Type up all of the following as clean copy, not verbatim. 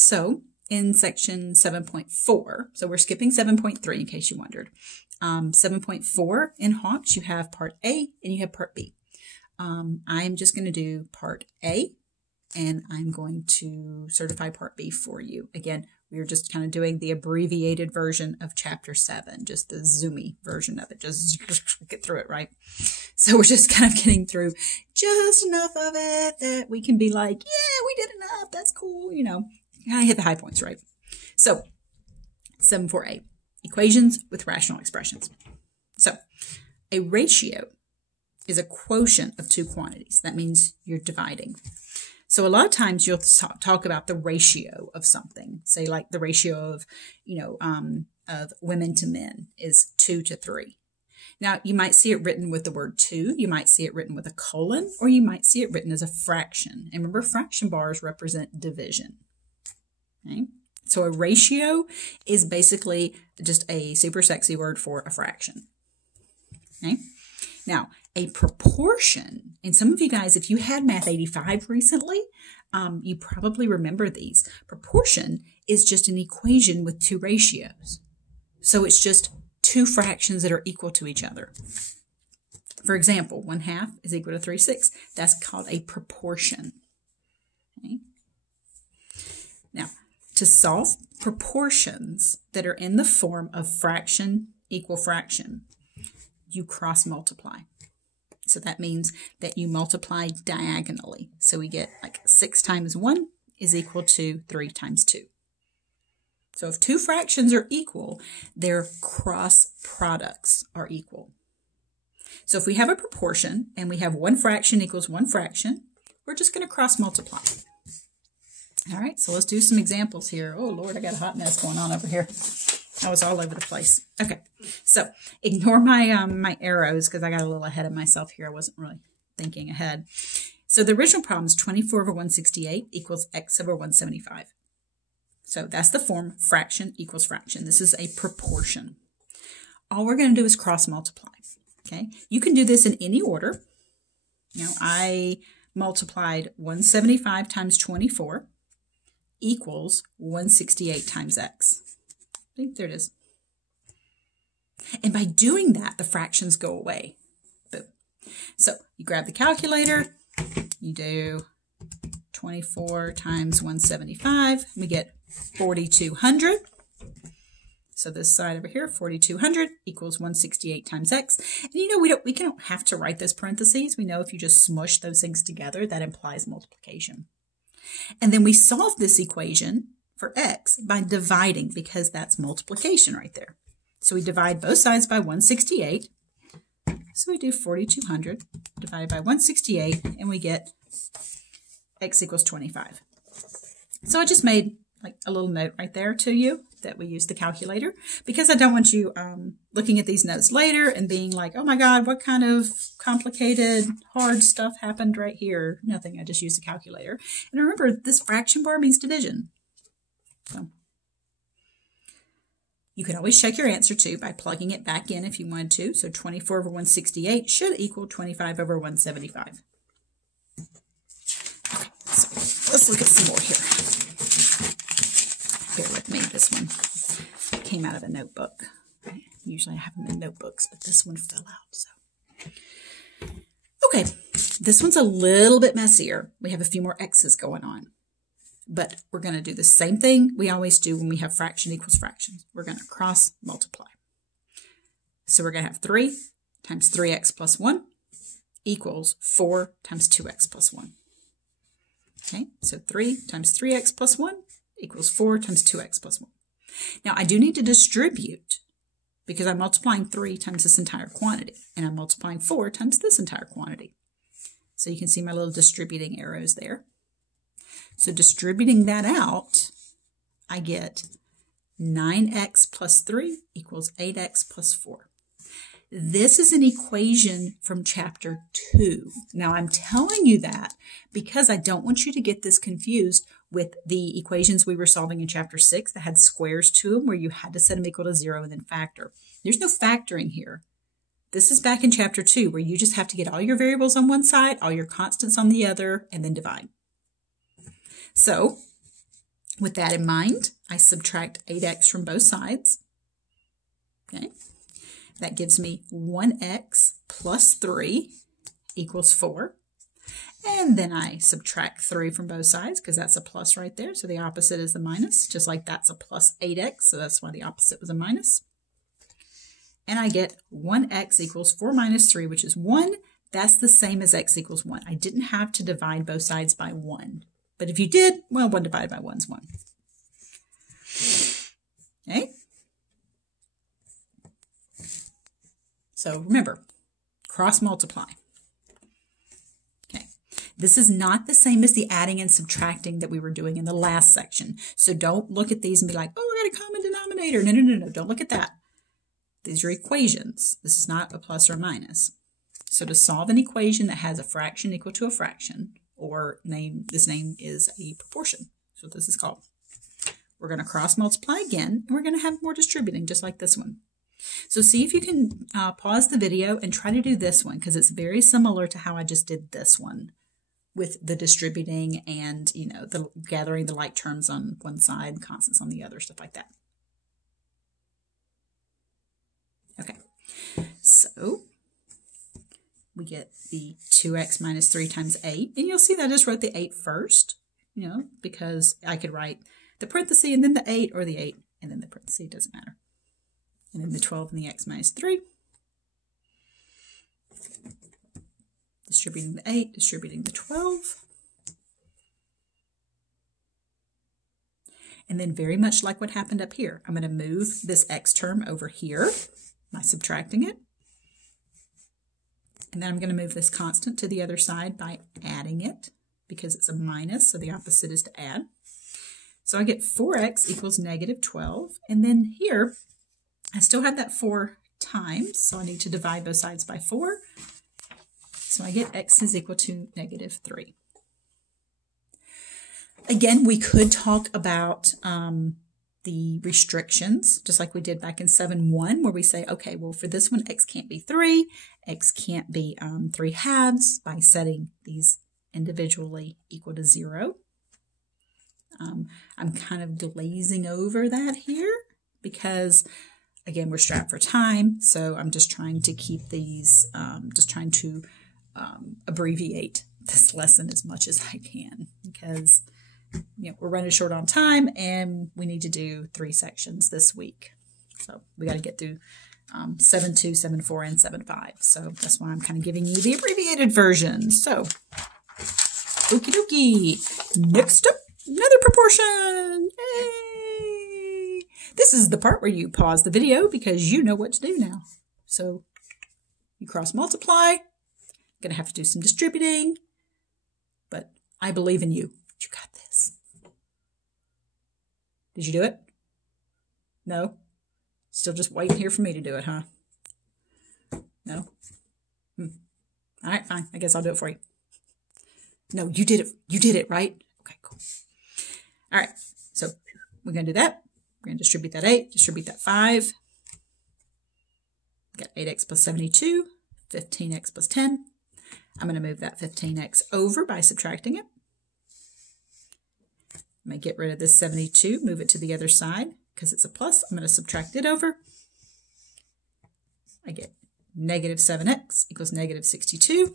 So in section 7.4, so we're skipping 7.3 in case you wondered. 7.4 in Hawks, you have part A and you have part B. I'm just going to do part A, and I'm going to certify part B for you. Again, we are just kind of doing the abbreviated version of chapter 7, just the zoomy version of it. Just get through it, right? So we're just kind of getting through just enough of it that we can be like, yeah, we did enough. That's cool. You know, I hit the high points, right? So 7.4a, equations with rational expressions. So a ratio is a quotient of two quantities. That means you're dividing. So a lot of times you'll talk about the ratio of something. Say like the ratio of, of women to men is 2 to 3. Now you might see it written with the word 2. You might see it written with a colon, or you might see it written as a fraction. And remember, fraction bars represent division. Okay? So a ratio is basically just a super sexy word for a fraction. Okay? Now, a proportion, and some of you guys, if you had Math 85 recently, you probably remember these. Proportion is just an equation with two ratios. So it's just two fractions that are equal to each other. For example, 1/2 is equal to 3/6. That's called a proportion. Okay? Now, to solve proportions that are in the form of fraction equal fraction, you cross multiply. So that means that you multiply diagonally. So we get like 6 times 1 is equal to 3 times 2. So if two fractions are equal, their cross products are equal. So if we have a proportion and we have one fraction equals one fraction, we're just going to cross multiply. All right, so let's do some examples here. Oh, Lord, I got a hot mess going on over here. I was all over the place. Okay, so ignore my my arrows because I got a little ahead of myself here. I wasn't really thinking ahead. So the original problem is 24 over 168 equals x over 175. So that's the form fraction equals fraction. This is a proportion. All we're going to do is cross multiply. Okay, you can do this in any order. You know, I multiplied 175 times 24 equals 168 times x. There it is. And by doing that, the fractions go away. Boom. So you grab the calculator, you do 24 times 175, we get 4,200. So this side over here, 4,200 equals 168 times x. And you know, we don't have to write those parentheses. We know if you just smush those things together, that implies multiplication. And then we solve this equation for x by dividing, because that's multiplication right there. So we divide both sides by 168. So we do 4,200 divided by 168, and we get x equals 25. So I just made like a little note right there to you that we use the calculator, because I don't want you looking at these notes later and being like, oh my God, what kind of complicated, hard stuff happened right here? Nothing, I just used the calculator. And remember, this fraction bar means division. So you can always check your answer too by plugging it back in if you wanted to. So 24 over 168 should equal 25 over 175. Okay, so let's look at some more here. Bear with me, this one came out of a notebook. Usually I have them in notebooks, but this one fell out. So, okay, this one's a little bit messier. We have a few more x's going on. But we're going to do the same thing we always do when we have fraction equals fraction. We're going to cross multiply. So we're going to have 3 times 3x plus 1 equals 4 times 2x plus 1. Okay, so 3 times 3x plus 1 equals 4 times 2x plus 1. Now I do need to distribute, because I'm multiplying 3 times this entire quantity, and I'm multiplying 4 times this entire quantity. So you can see my little distributing arrows there. So distributing that out, I get 9x plus 3 equals 8x plus 4. This is an equation from chapter 2. Now I'm telling you that because I don't want you to get this confused with the equations we were solving in chapter 6 that had squares to them, where you had to set them equal to 0 and then factor. There's no factoring here. This is back in chapter 2, where you just have to get all your variables on one side, all your constants on the other, and then divide. So With that in mind, I subtract 8x from both sides. Okay, that gives me 1x plus 3 equals 4. And then I subtract 3 from both sides because that's a plus right there. So the opposite is a minus, just like that's a plus 8x. So that's why the opposite was a minus. And I get 1x equals 4 minus 3, which is 1. That's the same as x equals 1. I didn't have to divide both sides by 1. But if you did, well, 1 divided by 1 is 1. Okay? So remember, cross multiply. This is not the same as the adding and subtracting that we were doing in the last section. So don't look at these and be like, oh, we got a common denominator. No, no, no, no. Don't look at that. These are equations. This is not a plus or a minus. So to solve an equation that has a fraction equal to a fraction, or this name is a proportion. That's what this is called. We're going to cross multiply again, and we're going to have more distributing, just like this one. So see if you can pause the video and try to do this one, because it's very similar to how I just did this one, with the distributing and, you know, the gathering the like terms on one side, constants on the other, stuff like that. Okay, so we get the 2x minus 3 times 8, and you'll see that I just wrote the 8 first, you know, because I could write the parenthesis and then the 8, or the 8 and then the parenthesis, it doesn't matter. And then the 12 and the x minus 3. Distributing the 8, distributing the 12. And then very much like what happened up here, I'm going to move this x term over here by subtracting it. And then I'm going to move this constant to the other side by adding it, because it's a minus, so the opposite is to add. So I get 4x equals negative 12. And then here, I still have that 4 times, so I need to divide both sides by 4. So I get x is equal to negative 3. Again, we could talk about the restrictions, just like we did back in 7.1, where we say, okay, well, for this one, x can't be 3, x can't be 3 halves, by setting these individually equal to 0. I'm kind of glazing over that here because, again, we're strapped for time, so I'm just trying to keep these, abbreviate this lesson as much as I can, because we're running short on time and we need to do 3 sections this week. So we got to get through 7.2, 7.4, and 7.5. So that's why I'm kind of giving you the abbreviated version. So, okie dokie. Next up, another proportion. Yay! This is the part where you pause the video because you know what to do now. So you cross multiply. Going to have to do some distributing, but I believe in you. You got this. Did you do it? No? Still just waiting here for me to do it, huh? No? All right, fine. I guess I'll do it for you. No, you did it. You did it, right? Okay, cool. All right, so we're going to do that. We're going to distribute that 8, distribute that 5. Got 8x plus 72, 15x plus 10. I'm going to move that 15x over by subtracting it. I'm going to get rid of this 72, move it to the other side. Because it's a plus, I'm going to subtract it over. I get negative 7x equals negative 62.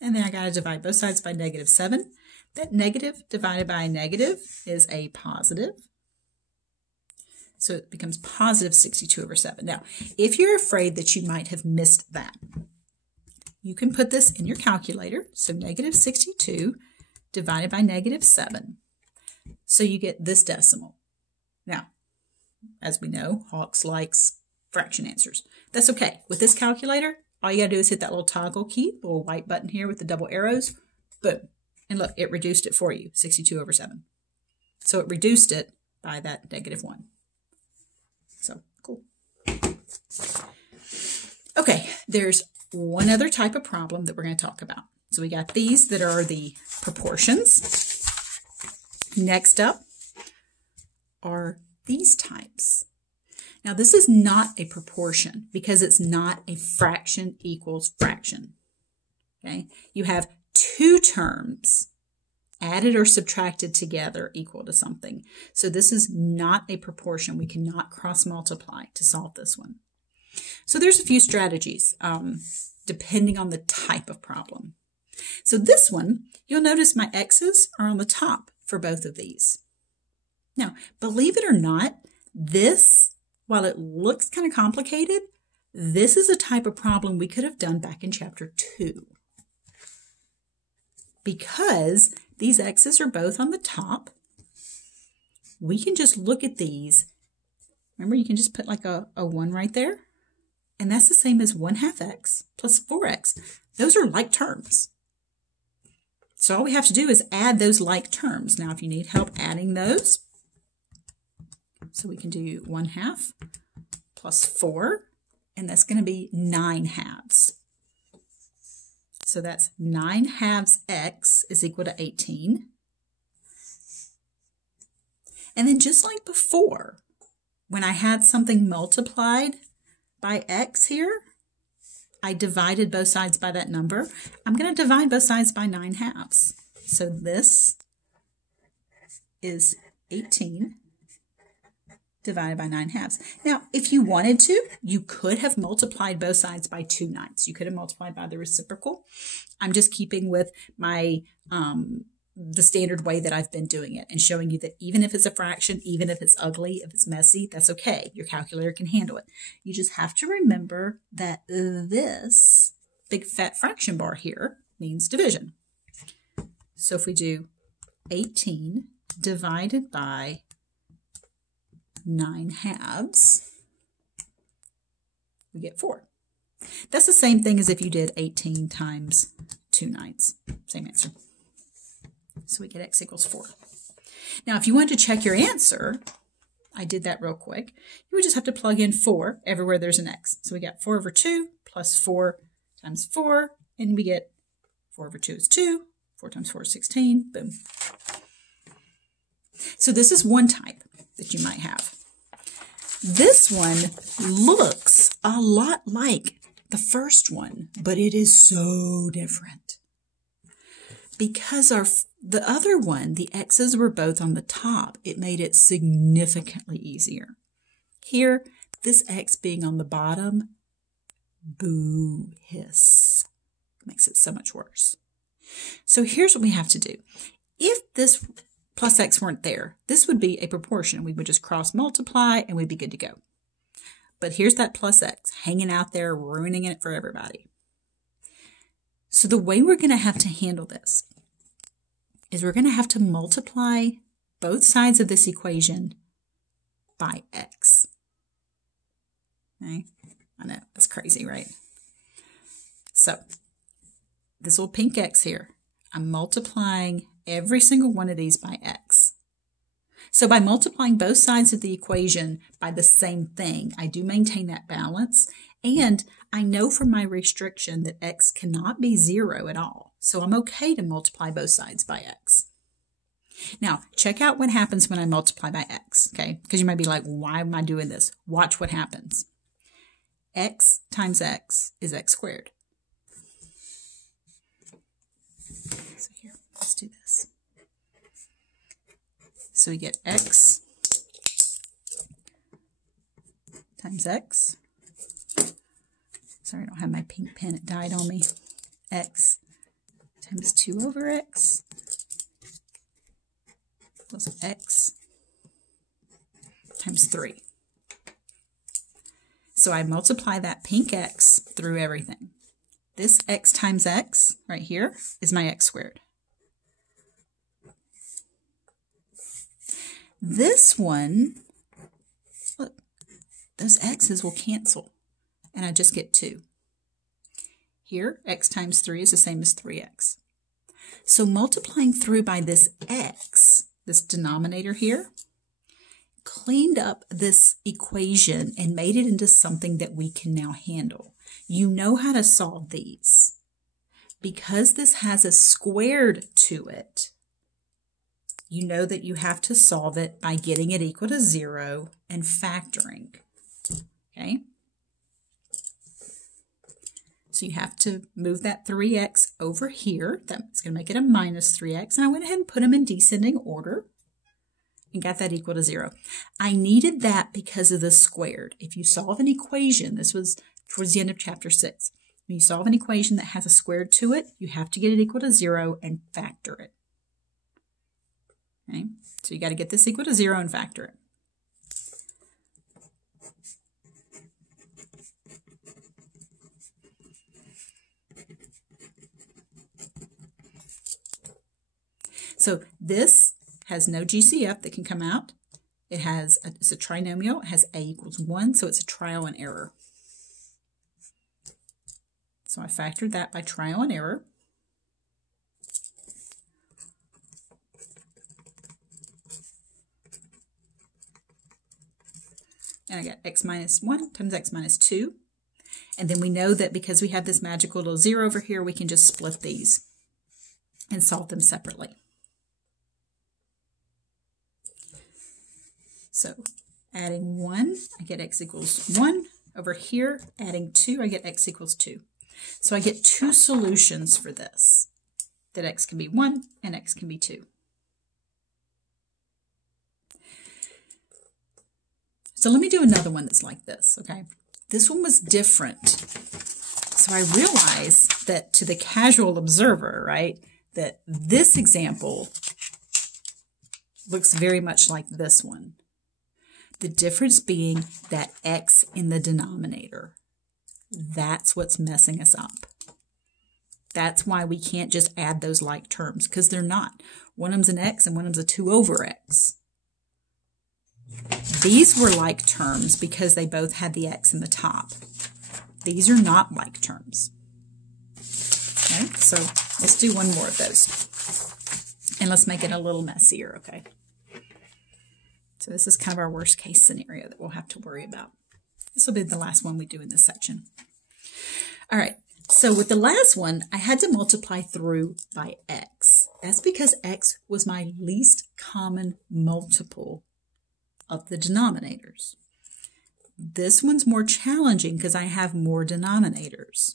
And then I got to divide both sides by negative 7. That negative divided by a negative is a positive. So it becomes positive 62 over 7. Now, if you're afraid that you might have missed that, you can put this in your calculator. So negative 62 divided by negative 7. So you get this decimal. Now, as we know, Hawks likes fraction answers. That's okay. With this calculator, all you got to do is hit that little toggle key, the little white button here with the double arrows. Boom. And look, it reduced it for you, 62 over 7. So it reduced it by that negative 1. So, cool. Okay, there's one other type of problem that we're going to talk about. So we got these that are the proportions. Next up are these types. Now, this is not a proportion because it's not a fraction equals fraction. Okay, you have 2 terms added or subtracted together equal to something. So this is not a proportion. We cannot cross multiply to solve this one. So there's a few strategies depending on the type of problem. So this one, you'll notice my x's are on the top for both of these. Now, believe it or not, this, while it looks kind of complicated, this is a type of problem we could have done back in chapter 2. Because these x's are both on the top, we can just look at these. Remember, you can just put like a 1 right there. And that's the same as 1/2 x plus 4x. Those are like terms. So all we have to do is add those like terms. Now, if you need help adding those, so we can do 1/2 plus 4, and that's going to be 9/2. So that's 9/2 x is equal to 18. And then just like before, when I had something multiplied by x here, I divided both sides by that number. I'm going to divide both sides by 9/2. So this is 18 divided by 9/2. Now, if you wanted to, you could have multiplied both sides by 2/9. You could have multiplied by the reciprocal. I'm just keeping with my the standard way that I've been doing it and showing you that even if it's a fraction, even if it's ugly, if it's messy, that's okay. Your calculator can handle it. You just have to remember that this big fat fraction bar here means division. So if we do 18 divided by 9/2, we get 4. That's the same thing as if you did 18 times 2/9. Same answer. So we get x equals 4. Now, if you wanted to check your answer, I did that real quick. You would just have to plug in 4 everywhere there's an x. So we got 4 over 2 plus 4 times 4, and we get 4 over 2 is 2. 4 times 4 is 16. Boom. So this is one type that you might have. This one looks a lot like the first one, but it is so different. Because the other one, the x's were both on the top, it made it significantly easier. Here, this x being on the bottom, boo, hiss, makes it so much worse. So here's what we have to do. If this plus x weren't there, this would be a proportion. We would just cross multiply and we'd be good to go. But here's that plus x hanging out there, ruining it for everybody. So the way we're going to have to handle this is we're going to have to multiply both sides of this equation by x. Okay? I know, that's crazy, right? So this little pink x here, I'm multiplying every single one of these by x. So by multiplying both sides of the equation by the same thing, I do maintain that balance. And I know from my restriction that x cannot be 0 at all. So I'm okay to multiply both sides by x. Now, check out what happens when I multiply by x, okay? Because you might be like, why am I doing this? Watch what happens. X times x is x squared. So here, let's do this. So we get x times x. Sorry, I don't have my pink pen. It died on me. X times 2 over x plus x times 3. So I multiply that pink x through everything. This x times x right here is my x squared. This one, look, those x's will cancel, and I just get 2. Here, x times 3 is the same as 3x. So multiplying through by this x, this denominator here, cleaned up this equation and made it into something that we can now handle. You know how to solve these. Because this has a squared to it, you know that you have to solve it by getting it equal to 0 and factoring. Okay? So you have to move that 3x over here. That's going to make it a minus 3x. And I went ahead and put them in descending order and got that equal to 0. I needed that because of the squared. If you solve an equation, this was towards the end of chapter 6. When you solve an equation that has a squared to it, you have to get it equal to 0 and factor it. Okay? So you got to get this equal to 0 and factor it. So this has no GCF that can come out. It's a trinomial. It has a equals 1, so it's a trial and error. So I factored that by trial and error. And I got x minus 1 times x minus 2. And then we know that because we have this magical little 0 over here, we can just split these and solve them separately. So adding 1, I get x equals 1. Over here, adding 2, I get x equals 2. So I get two solutions for this, that x can be 1 and x can be 2. So let me do another one that's like this, okay? This one was different. So I realized that to the casual observer, right, that this example looks very much like this one. The difference being that x in the denominator. That's what's messing us up. That's why we can't just add those like terms, because they're not. One of them's an x and one of them's a 2 over x. These were like terms because they both had the x in the top. These are not like terms. Okay, so let's do one more of those. And let's make it a little messier, okay? So this is kind of our worst case scenario that we'll have to worry about. This will be the last one we do in this section. All right, so with the last one, I had to multiply through by x. That's because x was my least common multiple of the denominators. This one's more challenging because I have more denominators.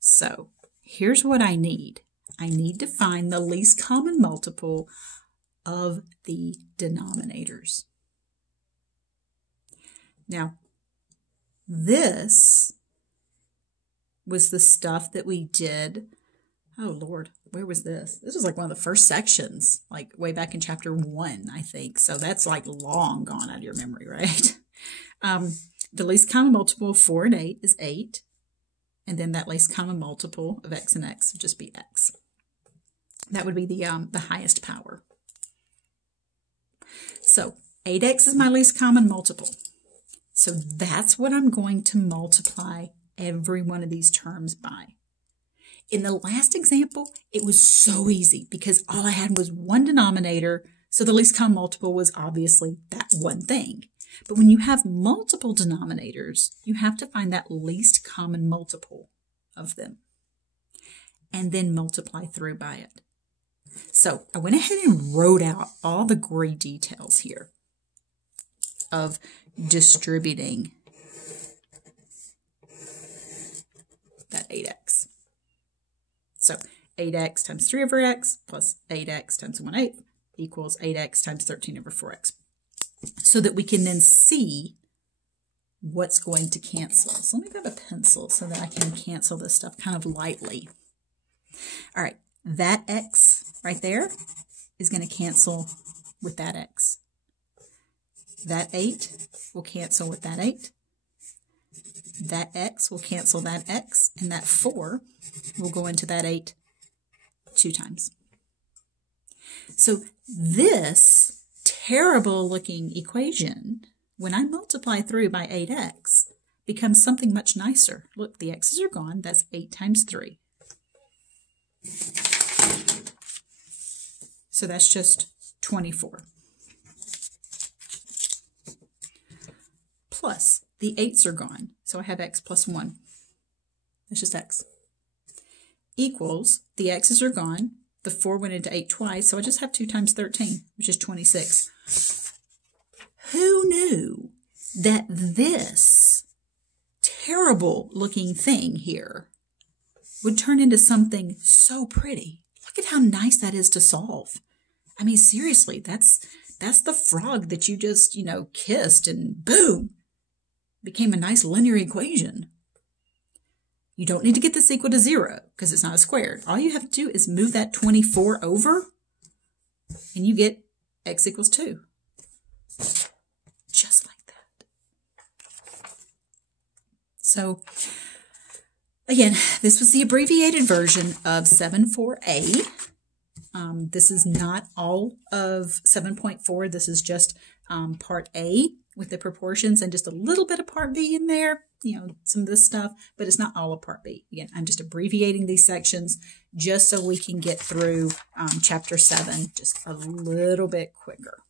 So here's what I need. I need to find the least common multiple of the denominators. Now, this was the stuff that we did. Oh, Lord, where was this? This was like one of the first sections, like way back in chapter 1, I think. So that's like long gone out of your memory, right? The least common multiple of 4 and 8 is 8. And then that least common multiple of x and x would just be x. That would be the highest power. So 8x is my least common multiple. So that's what I'm going to multiply every one of these terms by. In the last example, it was so easy because all I had was one denominator, so the least common multiple was obviously that one thing. But when you have multiple denominators, you have to find that least common multiple of them and then multiply through by it. So I went ahead and wrote out all the gray details here of distributing that 8x. So 8x times 3 over x plus 8x times 1/8 equals 8x times 13 over 4x. So that we can then see what's going to cancel. So let me grab a pencil so that I can cancel this stuff kind of lightly. All right, that x right there is going to cancel with that x. That 8 will cancel with that 8. That x will cancel that x, and that 4 will go into that 8 2 times. So this terrible looking equation, when I multiply through by 8x, becomes something much nicer. Look, the x's are gone. That's 8 times 3. So that's just 24. Plus, the 8's are gone. So I have x plus 1. That's just x. Equals, the x's are gone. The 4 went into 8 twice, so I just have 2 times 13, which is 26. Who knew that this terrible looking thing here would turn into something so pretty. Look at how nice that is to solve. I mean, seriously, that's the frog that you just, kissed and boom, became a nice linear equation. You don't need to get this equal to 0 because it's not a squared. All you have to do is move that 24 over and you get x equals 2. Just like that. So, again, this was the abbreviated version of 7.4a. This is not all of 7.4. This is just part A with the proportions and just a little bit of part B in there, some of this stuff, but it's not all of part B. Again, I'm just abbreviating these sections just so we can get through chapter 7 just a little bit quicker.